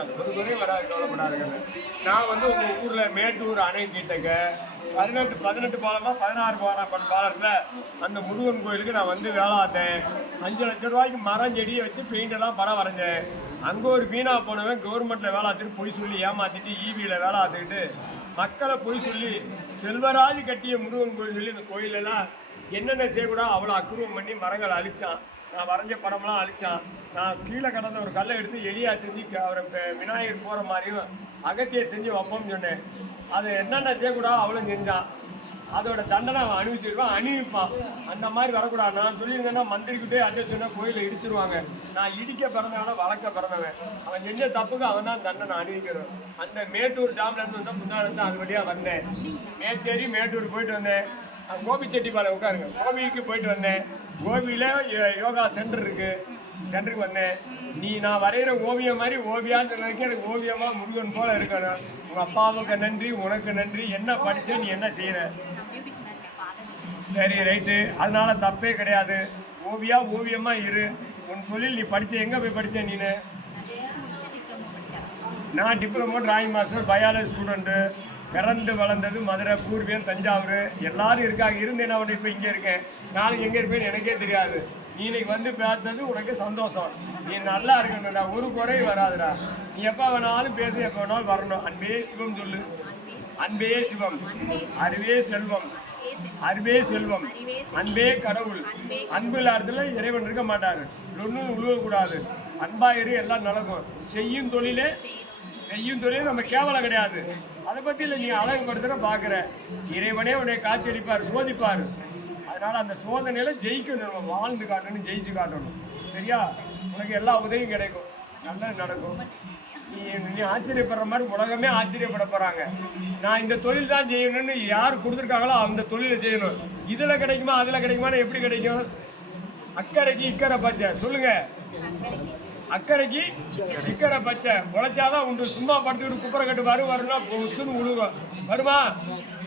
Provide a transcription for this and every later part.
கவலைப்படாது ஒரு குறையும் வராது கவலைப்படாதுங்க நான் வந்து உங்க ஊர்ல மேட்டூர் அணை கிட்டக்க பதினெட்டு பதினெட்டு பாலமா பதினாறு பாலம் பாலத்தில் அந்த முருகன் கோயிலுக்கு நான் வந்து வேலை பார்த்தேன். அஞ்சு லட்சம் ரூபாய்க்கு மரம் செடியை வச்சு பெயிண்டெல்லாம் படம் வரைஞ்சேன். அங்கே ஒரு வீணா போனவன் கவர்மெண்ட்டில் வேலை ஆத்துட்டு பொய் சொல்லி ஏமாற்றிட்டு ஈவியில் வேலை ஆத்துக்கிட்டு மக்களை பொய் சொல்லி செல்வராஜ் கட்டிய முருகன் கோயில் சொல்லி இந்த கோயிலெல்லாம் என்னென்ன செய்யக்கூடாது அவ்வளோ அக்குருவம் பண்ணி மரங்களை அழிச்சான். நான் வரைஞ்ச படம்லாம் அழிச்சான். நான் கீழே கடந்த ஒரு கல்லை எடுத்து எலியா செஞ்சு அவரை விநாயகர் போகிற மாதிரியும் அகத்தியை செஞ்சு வைப்போம்னு சொன்னேன். அதை என்னென்ன செய்யக்கூடாது அவ்வளோ செஞ்சான் அதோட தண்டனை அவன் அணிவிச்சிருவான் அணிவிப்பான். அந்த மாதிரி வரக்கூடாது நான் சொல்லியிருந்தேன்னா மந்திரிக்கிட்டே அட்ஜ சொன்னா கோயிலை இடிச்சிருவாங்க. நான் இடிக்க பிறந்தவன வளர்க்க பிறந்தவன். அவன் செஞ்ச தப்புக்கு அவன் தான் தண்டனை அணிவிக்கிறோம் அந்த மேட்டூர் டேம்ல இருந்து வந்தா முன்னாடி அது வழியாக வந்தேன். மேச்சேரி மேட்டூர் போயிட்டு வந்தேன். கோபிச்செட்டிப்பாளையம் உட்காருங்க. கோபிக்கு போயிட்டு வந்தேன். கோபியில யோ- யோகா சென்டர் இருக்குது சென்டருக்கு வந்தேன் நீ நான் வரைகிற ஓவியம் மாதிரி ஓவியான்னு நினைக்க எனக்கு ஓவியமாக முருகன் போல இருக்கணும். உங்கள் அப்பாவுக்கு நன்றி உனக்கு நன்றி. என்ன படித்த நீ என்ன செய்கிற சரி ரைட்டு. அதனால தப்பே கிடையாது. ஓவியா ஓவியமா இரு. உன் தொழில் நீ படிச்ச எங்க போய் படிச்ச நீனு? நான் diploma drawing master biology student பிறந்து வளர்ந்தது மதுரை பூர்வியம் தஞ்சாவூர். எல்லாரும் இருக்காங்க. இருந்து என்ன பண்ணி இப்போ இங்கே இருக்கேன். நாளைக்கு எங்கே இருப்பேன்னு எனக்கே தெரியாது. இன்னைக்கு வந்து பார்த்தது உனக்கு சந்தோஷம். நீ நல்லா இருக்கணும்டா ஒரு குறை வராதுடா. நீ எப்போ வேணாலும் பேசு எப்போ வேணாலும் வரணும். அன்பே சிவம் சொல்லு. அன்பே சிவம். அறிவே செல்வம். அன்பே செல்வம். அன்பே கடவுள். அன்பு இல்லாததுல இறைவன் இருக்க மாட்டாரு. ஒன்றும் உழுவக்கூடாது. அன்பாயிரு எல்லாம் நடக்கும். செய்யும் தொழிலே செய்யும் தொழில் நம்ம கேவலம் கிடையாது. அதை பற்றி இல்லை நீ அழகுபடுத்துகிற பார்க்குற. இறைவனே உன்னை காட்சியளிப்பார் சோதிப்பார். அதனால் அந்த சோதனையில் ஜெயிக்கணும் நம்ம வாழ்ந்து காட்டணும் ஜெயிச்சு காட்டணும். சரியா? உனக்கு எல்லா உதவியும் கிடைக்கும். நல்லது நடக்கும். நீ நீ ஆச்சரியப்படுற மாதிரி உலகமே ஆச்சரியப்பட போகிறாங்க நான் இந்த தொழில் தான் செய்யணும்னு யார் கொடுத்துருக்காங்களோ அந்த தொழிலை செய்யணும். இதில் கிடைக்குமா அதில் கிடைக்குமான்னு எப்படி கிடைக்கும்? அக்கறைக்கு இக்கரை பச்சை. சொல்லுங்க. அக்கறைக்கு இக்கரை பச்சை. உழைச்சாதான் உண்டு. சும்மா படுத்துக்கிட்டு குப்பரை கட்டு வரும் வரும்னா உச்சுன்னு விழுவோம் வருமா?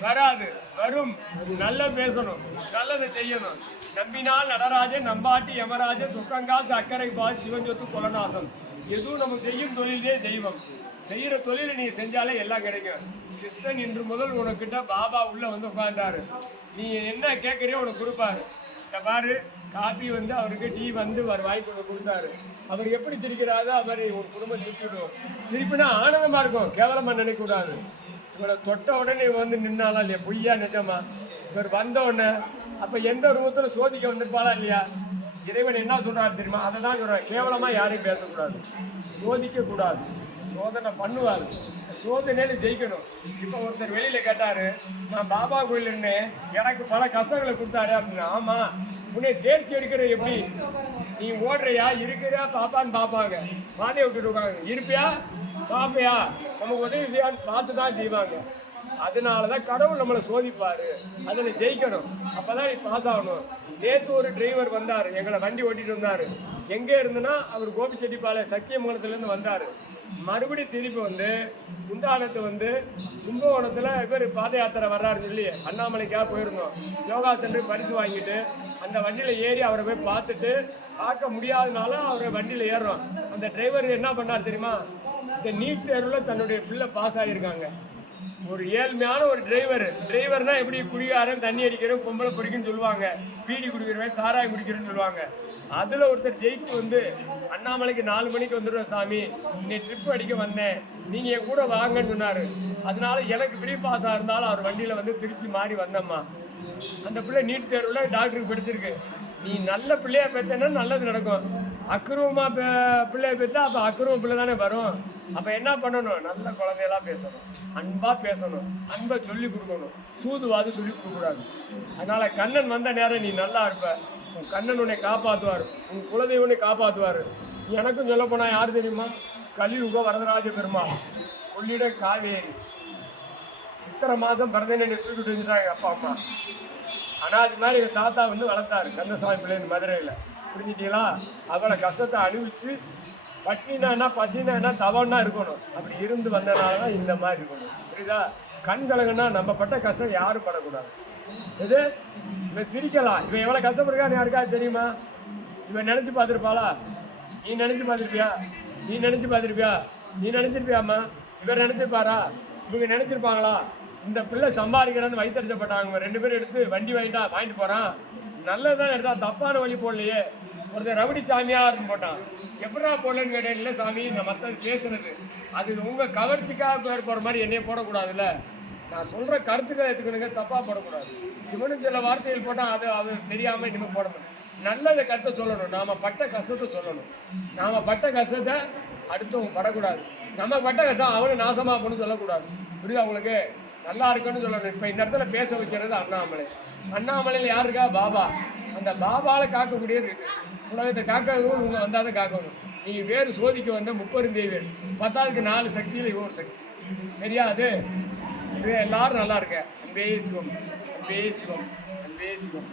வராது. வரும். நல்ல பேசணும். நல்லது செய்யணும். நம்பினால் நடராஜன் நம்பாட்டி யமராஜன் சுக்கங்காசு அக்கறை பால் சிவன் சொத்து குலநாதம் எதுவும் நம்ம செய்யும் தொழிலே தெய்வம். செய்கிற தொழிலை நீ செஞ்சாலே எல்லாம் கிடைக்கும். கிருஷ்ணன் இன்று முதல் உனக்கிட்ட பாபா உள்ளே வந்து உட்கார்ந்தாரு. நீ என்ன கேட்குறியோ உனக்கு கொடுப்பாரு. பாரு காபி வந்து அவருக்கு டீ வந்து அவர் வாய்ப்பு கொடுத்தாரு. அவர் எப்படி சிரிக்கிறாரோ அவர் ஒரு குடும்பம் சிரிச்சிடும் சிரிப்புனா ஆனந்தமாக இருக்கும் கேவலமாக நினைக்கக்கூடாது இவரை தொட்ட உடனே இவன் வந்து நின்னாலாம் இல்லையா? பொய்யா நிஜமா? இவர் வந்த உடனே அப்போ எந்த ரூபத்தில் சோதிக்க வந்திருப்பாளா இல்லையா? இறைவன் என்ன சொல்றாரு தெரியுமா? அதை தான் சொல்றேன் கேவலமா யாரையும் பேசக்கூடாது. சோதிக்க கூடாது. சோதனை பண்ணுவார். சோதனையில ஜெயிக்கணும். இப்போ ஒருத்தர் வெளியில கேட்டாரு நான் பாபா கோயில் எனக்கு பல கஷ்டங்களை கொடுத்தாரு அப்படின்னு ஆமா. உன்னை தேர்ச்சி எடுக்கிற எப்படி? நீ ஓடுறியா? இருக்கிறியா? பாப்பான்னு பார்ப்பாங்க பாதையை விட்டுட்டு இருக்காங்க இருப்பியா? பாப்பியா? நமக்கு உதவி செய்யான்னு பார்த்து தான் செய்வாங்க. அதனால தான் கடவுள் நம்மளை சோதிப்பாரு. அதில் ஜெயிக்கணும். அப்பதான் நீ பாஸ் ஆகணும். நேற்று ஒரு டிரைவர் வந்தார். எங்களை வண்டி ஓட்டிட்டு வந்தார். எங்கே இருந்துன்னா அவர் கோபிச்செட்டிப்பாளையம் சத்தியமங்கலத்துலேருந்து வந்தார். மறுபடியும் திருப்பி வந்து குண்டானத்து வந்து கும்பகோணத்தில் இவர் பாத யாத்திரை வர்றாருன்னு சொல்லி அண்ணாமலைக்காக போயிருந்தோம். யோகா சென்று பரிசு வாங்கிட்டு அந்த வண்டியில் ஏறி அவரை போய் பார்த்துட்டு பார்க்க முடியாதனால அவரை வண்டியில் ஏறுறோம். அந்த டிரைவர் என்ன பண்ணார் தெரியுமா? இந்த நீட் தேர்வில் தன்னுடைய பிள்ளை பாஸ் ஆகியிருக்காங்க ஒரு ஏழ்மையான ஒரு டிரைவர் டிரைவர்னா எப்படி குடிகாரன் தண்ணி அடிக்கிறோம் பொம்பளை பிடிக்குன்னு சொல்லுவாங்க. பீடி குடிக்கிறவன் சாராயம் குடிக்கிறேன்னு சொல்லுவாங்க. அதில் ஒருத்தர் ஜெயிச்சு வந்து அண்ணாமலைக்கு நாலு மணிக்கு வந்துடுவேன் சாமி. நீ ட்ரிப் அடிக்க வந்தேன். நீங்கள் என் கூட வாங்கன்னு சொன்னார். அதனால எனக்கு ஃப்ரீ பாஸாக இருந்தாலும் அவர் வண்டியில் வந்து திருச்சி மாறி வந்தம்மா. அந்த பிள்ளை நீட் தேர்வில் டாக்டருக்கு படிச்சிருக்கு. நீ நல்ல பிள்ளையா பெற்றேன்னா நல்லது நடக்கும். அக்குருவமா பெ- பிள்ளைய பெற்றா அப்போ அக்குருவ பிள்ளை தானே வரும். அப்போ என்ன பண்ணணும்? நல்ல குழந்தையெல்லாம் பேசணும். அன்பாக பேசணும். அன்பை சொல்லி கொடுக்கணும். சூதுவாது சொல்லி கொடுக்கக்கூடாது. அதனால் கண்ணன் வந்த நேரம் நீ நல்லா இருப்ப. உன் கண்ணன் உன்னை காப்பாற்றுவார் உன் குலதெய்வம் உன்னை காப்பாத்துவார். எனக்கும் சொல்ல போனால் யார் தெரியுமா? கலியுக வரதராஜ பெருமாள். கொள்ளிட காவேரி. சித்திரை மாதம் பிறந்தேன்னு என்னை தூக்கிட்டு வந்துட்டாங்க அப்பா அம்மா. ஆனால் அது மாதிரி எங்கள் தாத்தா வந்து வளர்த்தாரு. கந்தசாமி பிள்ளைன்னு மதுரையில். புரிஞ்சுட்டீங்களா? அவளை கஷ்டத்தை அனுபவிச்சு பட்டினா என்ன பசினா என்ன தவன்னா இருக்கணும். அப்படி இருந்து வந்தனால தான் இந்த மாதிரி இருக்கணும். புரியுதா? கண் கலங்குனா நம்ம பட்ட கஷ்டம் யாரும் படக்கூடாது. இது இவன் சிரிக்கலாம். இவன் எவ்வளோ கஷ்டப்படுக்கான்னு யாருக்காவது தெரியுமா? இவன் நினச்சி பார்த்துருப்பாளா? நீ நினச்சி பார்த்துருப்பியா? நீ நினச்சி பார்த்துருப்பியா? நீ நினச்சிருப்பியாம்மா? இவர் நினச்சிருப்பாரா? இவங்க நினச்சிருப்பாங்களா? இந்த பிள்ளை சம்பாதிக்கிறேன்னு வைத்தறிச்சப்பட்டாங்க ரெண்டு பேரும் எடுத்து வண்டி வாங்கிட்டா வாங்கிட்டு போகிறான் நல்லதான் எடுத்தா தப்பான வழி போடலையே. ஒருத்தர் ரவுடி சாமியார்னு போட்டான். எப்படா போடலன்னு கேட்டேன் இல்லை சாமி இந்த மற்றது பேசுனது அது உங்க கவர்ச்சிக்காக பேர் போற மாதிரி என்னையே போடக்கூடாதுல்ல. நான் சொல்ற கருத்துக்களை எடுத்துக்கணுங்க தப்பா போடக்கூடாது. இவனும் சில வார்த்தைகள் போட்டால் அது அது தெரியாம இனிமேல் போட மாட்டேன் நல்லதை கருத்தை சொல்லணும். நாம பட்ட கஷ்டத்தை சொல்லணும். நாம பட்ட கஷ்டத்தை அடுத்தவங்க படக்கூடாது. நம்ம பட்ட கஷ்டம் அவனை நாசமா போகணும்னு சொல்லக்கூடாது. புரியுது அவங்களுக்கு நல்லா இருக்குன்னு சொல்லணும் இப்போ இந்த இடத்துல பேச வைக்கிறது அண்ணாமலை. அண்ணாமலையில் யார் இருக்கா? பாபா. அந்த பாபாவில் காக்கக்கூடியது இருக்குது உலகத்தை உங்கள் இவங்க வந்தாதான் காக்கணும். நீ வேறு சோதிக்க வந்த முப்பெருந்தேவியர் பத்தாவதுக்கு நாலு சக்தியில் இவ்வளோ ஒரு சக்தி. தெரியாது இது எல்லாரும் நல்லா இருக்க அன்பே சிவம். அன்பே சிவம். அன்பே சிவம்.